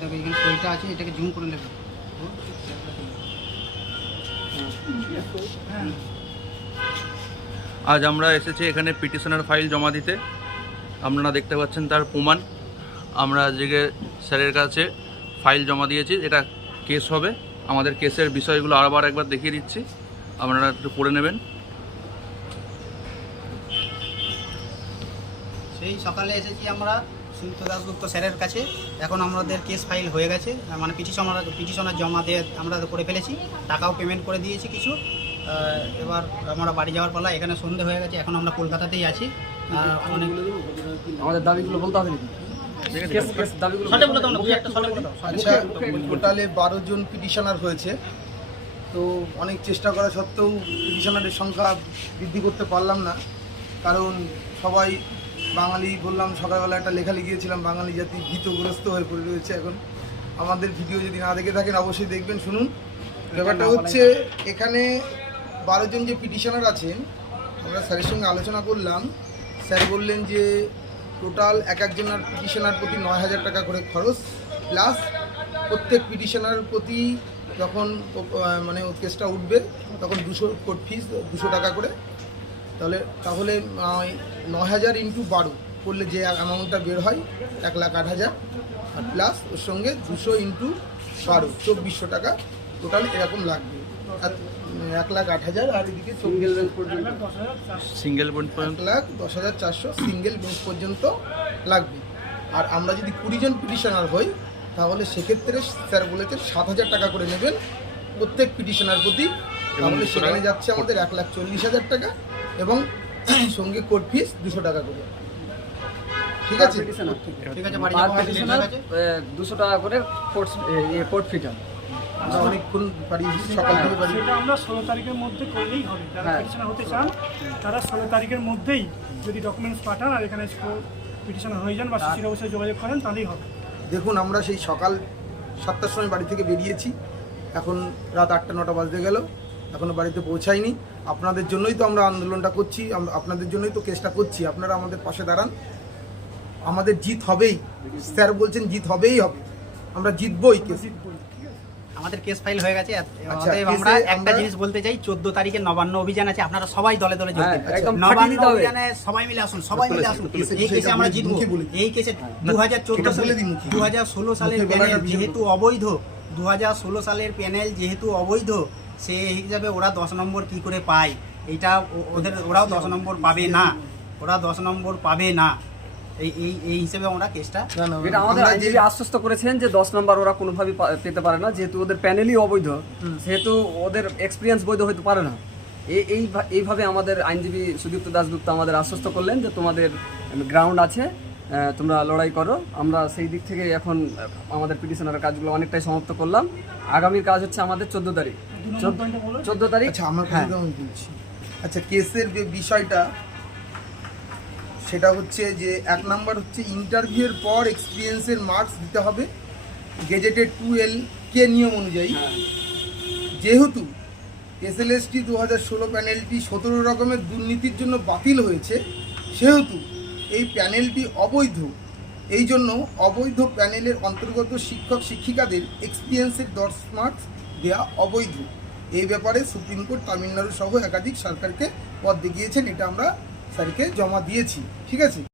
দেখো এখানে আছে? এটাকে জুম করে নেবে। আজ আমরা এসেছি এখানে পিটিশনের ফাইল জমা দিতে। আপনারা দেখতে পাচ্ছেন তার প্রমাণ। আমরা আজকে স্যারের কাছে ফাইল জমা দিয়েছি। এটা কেস হবে। আমাদের কেসের বিষয়গুলো আবার একবার দেখিয়ে দিচ্ছি। আপনারা একটু পড়ে নেবেন। সেই সকালে এসেছি আমরা। সুনীত দাসগুপ্ত স্যারের কাছে। এখন আমাদের কেস ফাইল হয়ে গেছে। মানে পিটিশন পিটিশনের জমা দিয়ে আমরা করে ফেলেছি। টাকাও পেমেন্ট করে দিয়েছি কিছু। এবার আমরা বাড়ি যাওয়ার পালা এখানে সন্ধে হয়ে গেছে। এখন আমরা কলকাতাতেই আছি। আর অনেক আমাদের দাবিগুলো বলতে হবে নাকি? কেস কেস দাবিগুলো শর্টে বলে দাও না, দুই একটা শর্টে আচ্ছা টোটালে বারো জন পিটিশনার হয়েছে। তো অনেক চেষ্টা করা সত্ত্বেও পিটিশনারের সংখ্যা বৃদ্ধি করতে পারলাম না। কারণ সবাই বাঙালি বললাম সকালবেলা একটা লেখা লিখিয়েছিলাম বাঙালি জাতি ভীতগ্রস্ত হয়ে পড়ে রয়েছে এখন। আমাদের ভিডিও যদি না দেখে থাকেন অবশ্যই দেখবেন শুনুন। ব্যাপারটা হচ্ছে এখানে বারো জন যে পিটিশনার আছেন আমরা স্যারের সঙ্গে আলোচনা করলাম। স্যার বললেন যে টোটাল এক একজনের পিটিশনার প্রতি নয় হাজার টাকা করে খরচ প্লাস প্রত্যেক পিটিশনার প্রতি যখন মানে কেসটা উঠবে তখন দুশো কোর্ট ফিস দুশো টাকা করে তাহলে তাহলে নয় হাজার ইন্টু বারো করলে যে অ্যামাউন্টটা বের হয় এক লাখ আট হাজার আর প্লাস ওর সঙ্গে দুশো ইন্টু বারো চব্বিশশো টাকা টোটাল এরকম লাগবে। আর এক লাখ আট হাজার আর এদিকে সিঙ্গেল পয়েন্ট এক পর্যন্ত? লাখ দশ হাজার চারশো সিঙ্গেল বেঞ্চ পর্যন্ত লাগবে। আর আমরা যদি কুড়িজন পিটিশনার হই তাহলে সেক্ষেত্রে স্যার বলেছেন সাত হাজার টাকা করে নেবেন প্রত্যেক পিটিশনার প্রতি। তাহলে সেখানে যাচ্ছে আমাদের এক লাখ চল্লিশ হাজার টাকা এবং সঙ্গে কোর্ট ফিস দুশো টাকা করে। ঠিক আছে? ঠিক দুশো টাকা করে কোর্ট কোর্ট ফিটা আমরা অনেকক্ষণ বাড়ি সকাল থেকে বাড়ি সেটা আমরা ষোলো তারিখের মধ্যে করলেই হবে। যারা হ্যাঁ। হতে চান তারা ষোলো তারিখের মধ্যেই যদি ডকুমেন্টস পাঠান আর এখানে হয়ে যান বা অবশ্যই যোগাযোগ করেন তাহলেই হবে। দেখুন আমরা সেই সকাল সাতটার সময় বাড়ি থেকে বেরিয়েছি। এখন রাত আটটা নটা বাজতে গেল। এখনও বাড়িতে পৌঁছাইনি আপনাদের জন্যই তো আমরা আন্দোলনটা করছি আপনাদের জন্যই তো কেসটা করছি। আপনারা আমাদের পাশে দাঁড়ান। আমাদের জিত হবেই। স্যার বলছেন জিত হবেই হবে। আমরা জিতবই কেস। আমাদের কেস ফাইল হয়ে গেছে। আচ্ছা, অতএব আমরা একটা জিনিস বলতে চাই চোদ্দ তারিখে নবান্ন অভিযান আছে। আপনারা সবাই দলে দলে যোগ হ্যাঁ, দিন। নবান্ন অভিযানে সবাই মিলে আসুন সবাই মিলে আসুন। এই কেসে আমরা জিতবো। এই কেসে দু হাজার চোদ্দ এটা সালে বলে দিই মুখে। দু হাজার ষোলো সালের প্যানেল যেহেতু অবৈধ দু হাজার ষোলো সালের প্যানেল যেহেতু অবৈধ সে হিসাবে ওরা দশ নম্বর কি করে পায়? এটা ও- ওদের ওরাও দশ নম্বর পাবে না। ওরা দশ নম্বর পাবে না। এই এই এই হিসেবে আমরা কেসটা এটা আমাদের আইনজীবী আশ্বস্ত করেছেন যে দশ নম্বর ওরা কোনোভাবেই পা- পেতে পারে না। যেহেতু ওদের প্যানেলই অবৈধ সেহেতু ওদের এক্সপিরিয়েন্স বৈধ হতে পারে না। এই এই এইভাবে আমাদের আইনজীবী সুদীপ্ত দাসগুপ্ত আমাদের আশ্বস্ত করলেন যে তোমাদের গ্রাউন্ড আছে তোমরা লড়াই করো। আমরা সেই দিক থেকে এখন আমাদের পিটিশনারের কাজগুলো অনেকটাই সমাপ্ত করলাম। আগামীর কাজ হচ্ছে আমাদের চোদ্দ তারিখ। চোদ্দ তারিখ? আচ্ছা আমার হ্যাঁ। কথা আমি বলছি। আচ্ছা কেসের যে বিষয়টা সেটা হচ্ছে যে এক নাম্বার হচ্ছে ইন্টারভিউয়ের পর এক্সপিরিয়েন্সের মার্কস দিতে হবে। গেজেটেড টু এল কে নিয়ম অনুযায়ী। যেহেতু এসএলএসটি দু হাজার ষোলো প্যানেলটি সতেরো রকমের দুর্নীতির জন্য বাতিল হয়েছে সেহেতু এই প্যানেলটি অবৈধ। এই জন্য অবৈধ প্যানেলের অন্তর্গত শিক্ষক শিক্ষিকাদের এক্সপিরিয়েন্সের দশ মার্কস দেওয়া অবৈধ। এই ব্যাপারে সুপ্রিম কোর্ট তামিলনাড়ু সহ একাধিক সরকারকে পদ দেখিয়েছেন, এটা আমরা স্যারকে জমা দিয়েছি। ঠিক আছে?